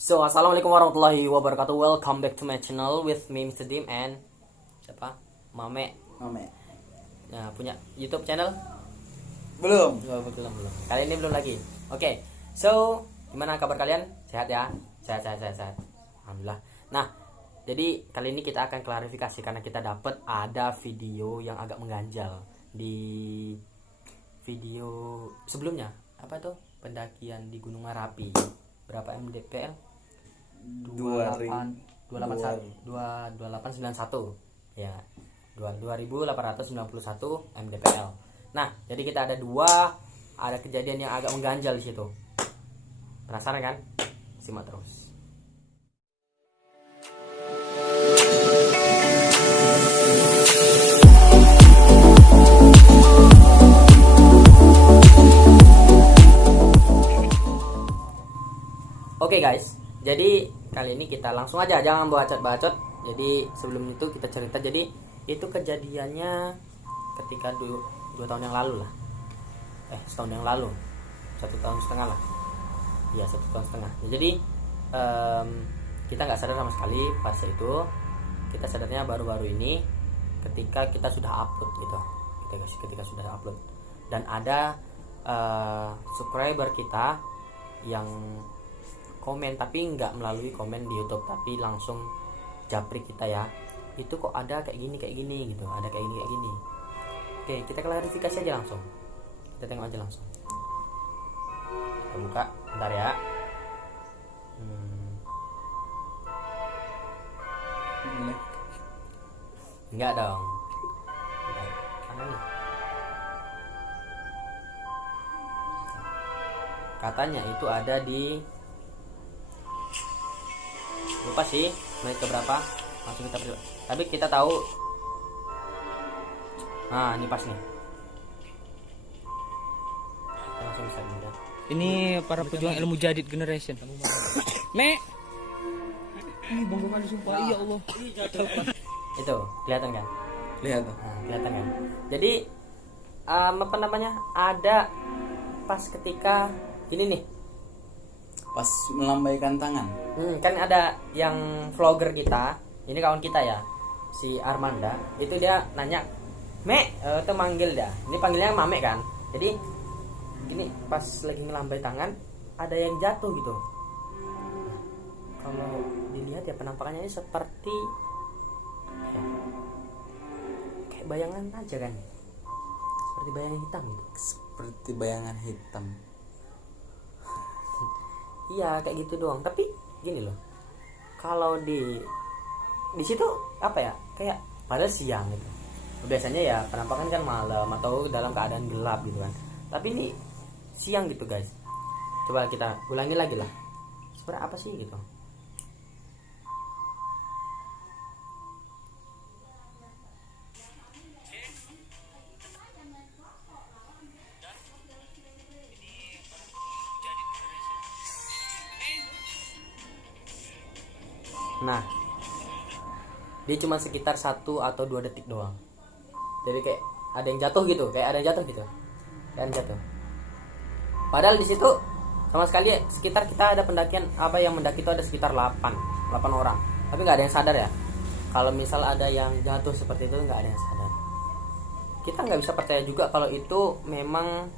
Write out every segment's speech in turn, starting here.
So, assalamualaikum warahmatullahi wabarakatuh. Welcome back to my channel with me, Mr. Dim, and siapa? Mame. Nah, punya YouTube channel? Belum. Belum. Kali ini belum lagi. Oke. So, gimana kabar kalian? Sehat ya? Sehat. Alhamdulillah. Nah, jadi kali ini kita akan klarifikasi karena kita dapat ada video yang agak mengganjal di video sebelumnya. Apa tuh? Pendakian di Gunung Merapi. Berapa mdpl? 2891 ya, 2891 mdpl. Nah, jadi kita ada kejadian yang agak mengganjal di situ. Penasaran kan? Simak terus. Oke guys, jadi kali ini kita langsung aja, jangan bacot-bacot. Jadi sebelum itu kita cerita. Jadi itu kejadiannya ketika 2 tahun yang lalu lah. Setahun yang lalu, 1,5 tahun lah. Iya, 1,5 tahun. Jadi kita nggak sadar sama sekali pas itu. Kita sadarnya baru-baru ini ketika kita sudah upload gitu. Ketika sudah upload dan ada subscriber kita yang komen, tapi nggak melalui komen di YouTube, tapi langsung japri kita ya, itu kok ada kayak gini gitu, ada kayak gini. Oke, kita klarifikasi aja langsung, kita tengok aja langsung. Kita buka bentar ya. Enggak dong, mana nih? Katanya itu ada di, lupa sih menit keberapa, langsung kita beri. Tapi kita tahu, nah ini pas nih, kita langsung bisa lihat. Ini para pejuang ilmu jadid generation. Me. Bangga kali sumpah, ya Allah. Itu kelihatan kan? Lihat. Nah, kelihatan kan? Jadi apa namanya? Ada pas ketika ini nih. Pas melambaikan tangan. Kan ada yang vlogger kita, ini kawan kita ya, si Armanda, itu dia nanya, "Me," itu manggil dah. Ini panggilnya Mame kan. Jadi gini, pas lagi ngelambai tangan ada yang jatuh gitu. Kalau dilihat ya penampakannya ini seperti kayak bayangan aja kan. Seperti bayangan hitam gitu. Seperti bayangan hitam. Iya, kayak gitu doang. Tapi gini loh, kalau di situ apa ya, kayak pada siang gitu. Biasanya ya penampakan kan malam atau dalam keadaan gelap gitu kan. Tapi ini siang gitu guys. Coba kita ulangi lagi lah. Sebenarnya apa sih gitu? Nah, dia cuma sekitar 1 atau 2 detik doang. Jadi kayak ada yang jatuh gitu, kayak jatuh. Padahal di situ sama sekali sekitar kita ada pendakian yang mendaki itu ada sekitar 8 orang. Tapi nggak ada yang sadar ya. Kalau misal ada yang jatuh seperti itu, nggak ada yang sadar. Kita nggak bisa percaya juga kalau itu memang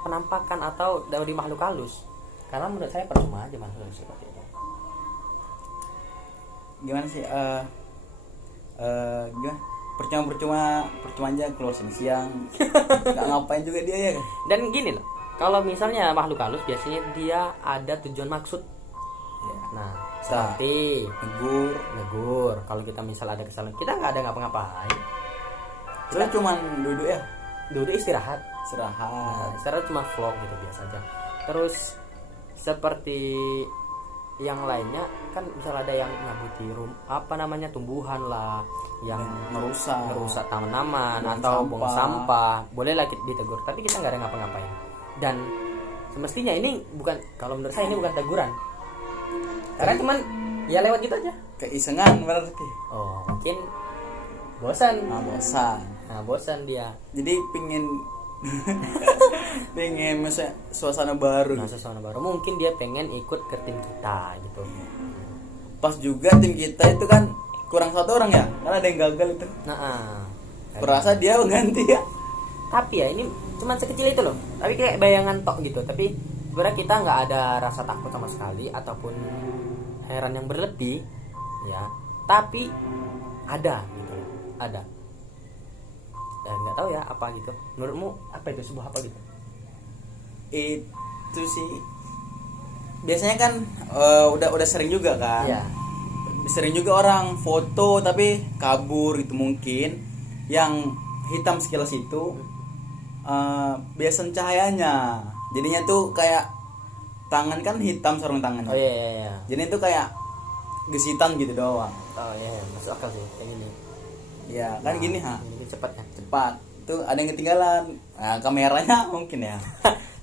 penampakan atau dari makhluk halus. Karena menurut saya percuma aja makhluk halus seperti itu. Gimana sih? Gimana? Percuma aja keluar siang. Gak ngapain juga dia ya kan? Dan gini loh, kalau misalnya makhluk halus biasanya dia ada tujuan maksud Ya. nah, seperti Negur. kalau kita misal ada kesalahan, kita nggak ada ngapa-ngapain, Kita cuman duduk ya. duduk istirahat. Istirahat. Istirahat cuma vlog gitu biasa aja. Terus seperti yang lainnya kan misal ada yang nyabuti tumbuhan lah, yang ngerusak tanaman atau buang sampah, bolehlah ditegur, tapi kita nggak ada ngapa-ngapain. Dan semestinya ini bukan, kalau menurut saya ini bukan teguran, karena cuman ya lewat gitu aja, Keisengan berarti. mungkin bosan. Bosan. Bosan dia. Jadi pingin pengen masa suasana baru. Nah, suasana baru mungkin dia pengen ikut ke tim kita gitu. Pas juga tim kita itu kan kurang 1 orang ya, karena ada yang gagal itu. Nah, Kurasa dia mengganti ya. tapi ya ini cuman sekecil itu loh, tapi kayak bayangan tok gitu. Tapi sebenarnya kita nggak ada rasa takut sama sekali ataupun heran yang berlebih ya, tapi ada gitu loh, ada. Dan nggak tahu ya apa gitu, menurutmu apa itu, sebuah apa gitu? Itu sih biasanya kan udah sering juga kan. Iya. Sering juga orang foto tapi kabur itu, mungkin yang hitam sekilas itu biasan cahayanya, jadinya tuh kayak tangan kan hitam sarung tangannya. Oh iya. Jadi itu kayak gesitan gitu doang. Oh iya, masuk akal sih kayak gini. Ya kan gini ha, Ini cepat ya. cepat tuh ada yang ketinggalan. Nah, kameranya mungkin ya.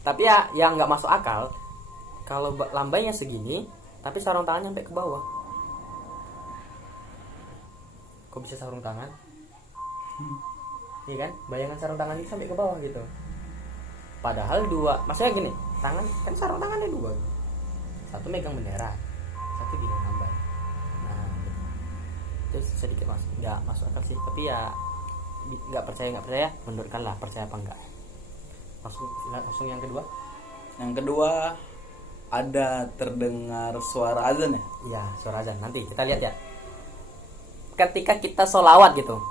Tapi ya yang nggak masuk akal kalau lambainya segini tapi sarung tangannya sampai ke bawah. Kok bisa sarung tangan? Iya kan? Bayangan sarung tangan itu sampai ke bawah gitu. Padahal dua, maksudnya gini, tangan kan sarung tangannya dua. Satu megang bendera, satu gini lambai. Nah, gitu. Itu sedikit nggak masuk akal sih. Tapi ya nggak percaya, menurutkan lah percaya apa enggak. Langsung yang kedua. Yang kedua ada terdengar suara azan ya. Iya, suara azan. Nanti kita lihat ya. Ketika kita sholawat gitu,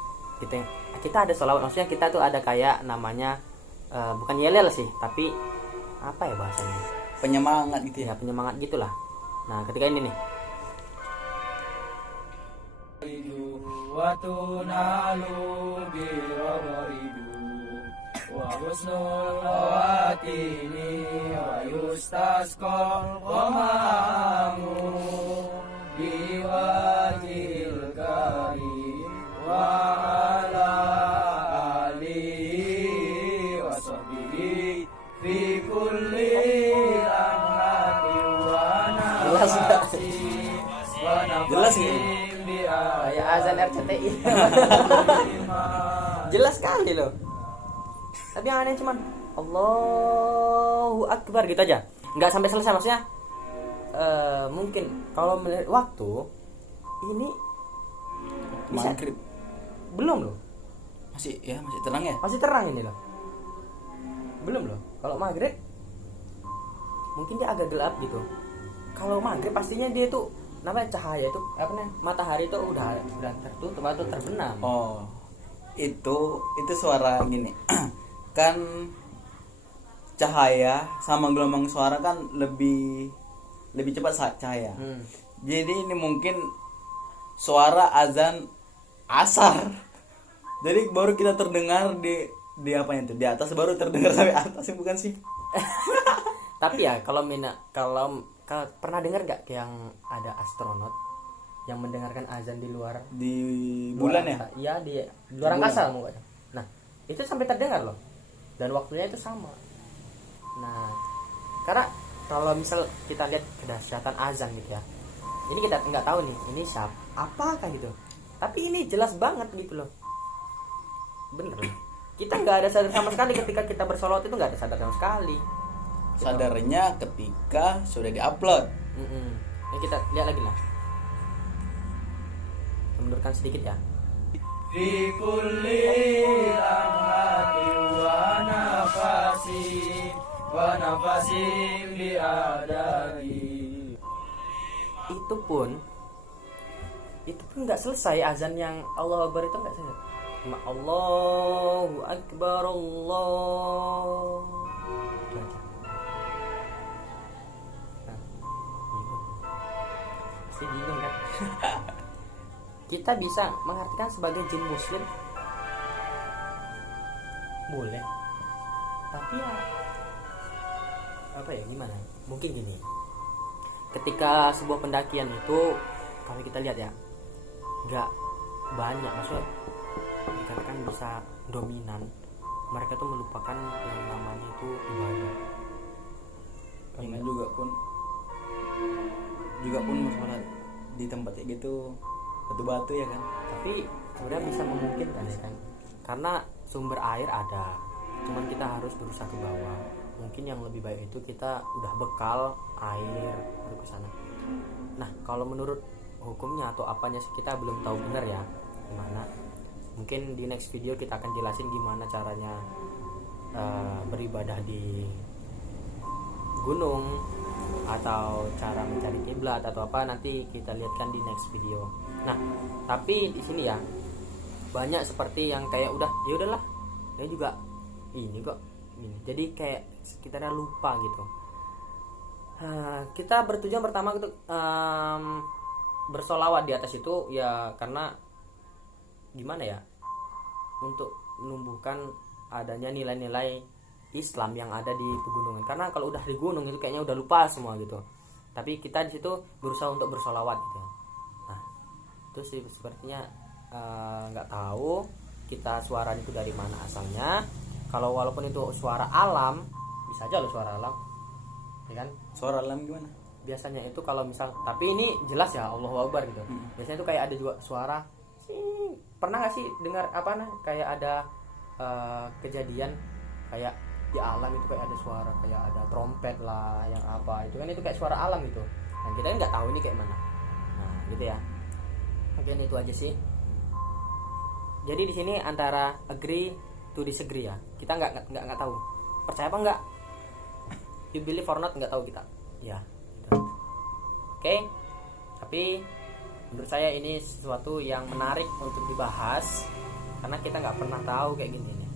kita ada sholawat. Maksudnya kita tuh ada kayak namanya bukan yelel sih, tapi apa ya bahasanya? Penyemangat gitu ya. Ya penyemangat gitulah. Nah, ketika ini nih. Jelas nggak? Jelas nih. Kayak azan RCTI. Jelas sekali loh. Tapi yang aneh cuman Allahu Akbar gitu aja, nggak sampai selesai. Maksudnya mungkin kalau melihat waktu ini bisa, Maghrib belum loh, masih terang ya. masih terang ini loh, belum loh. Kalau maghrib mungkin dia agak gelap gitu. Kalau maghrib pastinya dia tuh namanya cahaya itu apa nih, matahari itu udah tertutup atau terbenam. Oh, itu suara gini. Kan cahaya sama gelombang suara kan lebih cepat cahaya. Jadi ini mungkin suara azan asar. Jadi baru kita terdengar di apanya itu, di atas baru terdengar sampai atas, bukan sih? Tapi ya kalau pernah dengar nggak yang ada astronot yang mendengarkan azan di luar Bulan ya? Iya, di luar angkasa mungkin. Nah, itu sampai terdengar loh. Dan waktunya itu sama. Nah, karena kalau misal kita lihat kedahsyatan azan gitu ya. Ini kita nggak tahu nih, ini siapa? Apakah gitu? Tapi ini jelas banget gitu loh. Bener loh. Kita nggak ada sadar sama sekali ketika kita bersolawat, itu nggak ada sadar sama sekali. Sadarnya ketika sudah diupload. Ini kita lihat lagi lah. Mundurkan sedikit ya. Fi kulli lamhati wa nafasi bi adadi. Itu pun nggak selesai azan yang Allahu Akbar itu nggak selesai. Allahu Akbar Allah. Itu aja. Nah, bingung. Pasti bingung kan? Kita bisa mengartikan sebagai jin muslim, boleh. Tapi ya apa ya, gimana? Mungkin gini. Ketika sebuah pendakian itu, kalau kita lihat ya, nggak banyak, maksudnya dikatakan bisa dominan, mereka tuh melupakan yang namanya itu ibadah. Karena juga pun masalah di tempat kayak gitu batu-batu ya kan. Tapi sebenarnya bisa memungkinkan ya kan, karena sumber air ada, cuman kita harus berusaha ke bawah. Mungkin yang lebih baik itu kita udah bekal air baru ke sana. Nah, kalau menurut hukumnya atau apanya sih kita belum tahu benar ya gimana. Mungkin di next video kita akan jelasin gimana caranya beribadah di gunung atau cara mencari kiblat atau apa, nanti kita lihatkan di next video. Nah, tapi di sini ya banyak seperti yang kayak udah ya udahlah, saya juga ini kok ini. Jadi kayak sekitarnya lupa gitu. Kita bertujuan pertama untuk bersolawat di atas itu ya karena gimana ya, untuk menumbuhkan adanya nilai-nilai Islam yang ada di pegunungan. Karena kalau udah di gunung itu kayaknya udah lupa semua gitu. Tapi kita di situ berusaha untuk bersolawat gitu. Nah, terus sepertinya nggak tahu kita suara itu dari mana asalnya. Kalau walaupun itu suara alam, bisa aja loh suara alam, ya kan? Suara alam gimana? Biasanya itu kalau misal, tapi ini jelas ya Allahu Akbar gitu. Biasanya itu kayak ada juga suara. Pernah nggak sih dengar apa kayak ada kejadian kayak di alam itu kayak ada suara, kayak ada trompet lah yang apa itu kan, itu kayak suara alam gitu. Dan kita nggak tahu ini kayak mana. Nah gitu ya. Mungkin itu aja sih. Jadi di sini antara agree to disagree ya. Kita nggak tahu. Percaya apa nggak? You believe or not, nggak tahu kita. Ya. Gitu. Oke. Tapi menurut saya ini sesuatu yang menarik untuk dibahas karena kita nggak pernah tahu kayak gini nih.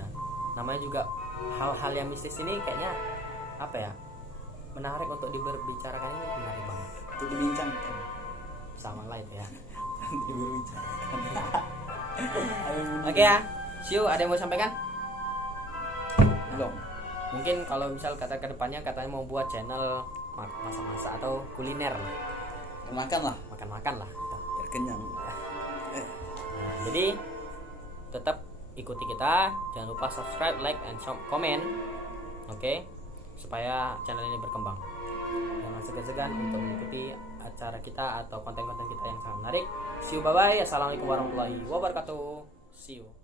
Ya. Namanya juga hal-hal yang mistis ini kayaknya apa ya, menarik untuk diberbicarakan, ini menarik banget Untuk dibincangkan sama lain ya. dibincangkan. Oke ya, Siu ada yang mau sampaikan? Belum. Mungkin kalau misal kata kedepannya katanya mau buat channel masak-masak atau kuliner lah, Makan lah makan-makan lah gitu. biar kenyang. Nah, jadi tetap ikuti kita, jangan lupa subscribe, like, and comment, oke? Supaya channel ini berkembang. Jangan segan-segan untuk mengikuti acara kita atau konten-konten kita yang sangat menarik. See you, bye bye. Assalamualaikum warahmatullahi wabarakatuh. See you.